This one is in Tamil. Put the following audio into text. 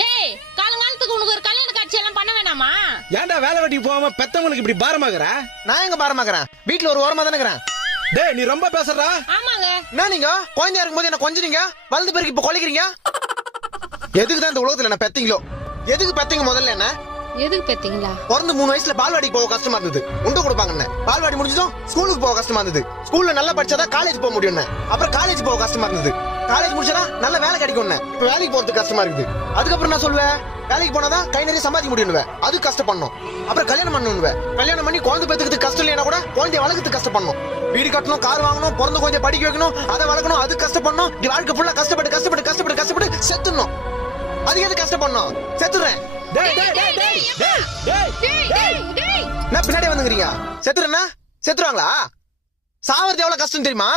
டேய் காலங்காலத்துக்கு உனக்கு ஒரு கல்யாண காட்சி எல்லாம் பண்ண வேணாமா? ஏன்டா வேலை வெட்டிக்கு போகாம பெத்தவங்களுக்கு இப்படி பாரமாகற? நான் எங்க பாரமாக்குறேன்? வீட்டுல ஒரு ஓரமா தானே இருக்கிறேன். டேய் நீ ரொம்ப பேசுறடா. ஆமாங்க. என்ன நீங்க குழந்தையா இருக்கும்போது என்ன கொஞ்சீங்க, வளர்ந்த பிறகு இப்ப கொலைக்கிறீங்க? எதுக்கு தான் இந்த உலகத்துல என்ன பெத்தீங்களோ? எதுக்கு பெத்தீங்க முதல்ல? என்ன எதுக்கு பெத்தீங்களா? பிறந்து 3 வயசுல பால்வாடிக்கு போக கஷ்டமா இருந்தது, உண்டு கொடுப்பாங்க. பால்வாடி முடிஞ்சதும் ஸ்கூலுக்கு போக கஷ்டமா இருந்தது, ஸ்கூல்ல நல்லா படிச்சாதான் காலேஜ் போக முடியும். அப்புறம் காலேஜ் போக கஷ்டமா இருந்தது, காலேஜ் முடிச்சா நல்ல வேலை கிடைக்கும். இப்ப வேலைக்கு போறதுக்கு கஷ்டமா இருக்குது. அதுக்கப்புறம் நான் சொல்லுவேன், வேலைக்கு போனாதான் கை நிறைய சம்பாதிக்க முடியும், அது கஷ்டப்படணும். அப்புறம் கல்யாணம் பண்ணணும், கல்யாணம் பண்ணி குழந்தை பெத்துக்கிறதுக்கு கஷ்டம் இல்லையா கூட குழந்தைய வளர்க்கறதுக்கு கஷ்டப்படணும். வீடு கட்டணும், கார் வாங்கணும், பிறந்த குழந்தைய படிக்க வைக்கணும், அதை வளர்க்கணும், அது கஷ்டப்படணும். இப்படி வாழ்க்கை ஃபுல்லா கஷ்டப்பட்டு கஷ்டப்பட்டு கஷ்டப்பட்டு கஷ்டப்பட்டு செத்துடணும். அது எது கஷ்டப்படணும்? செத்துறேன். நான் பின்னாடி வந்துக்கிறீங்க. செத்துறேன்னா செத்துருவாங்களா? சாவறது எவ்வளவு கஷ்டம் தெரியுமா?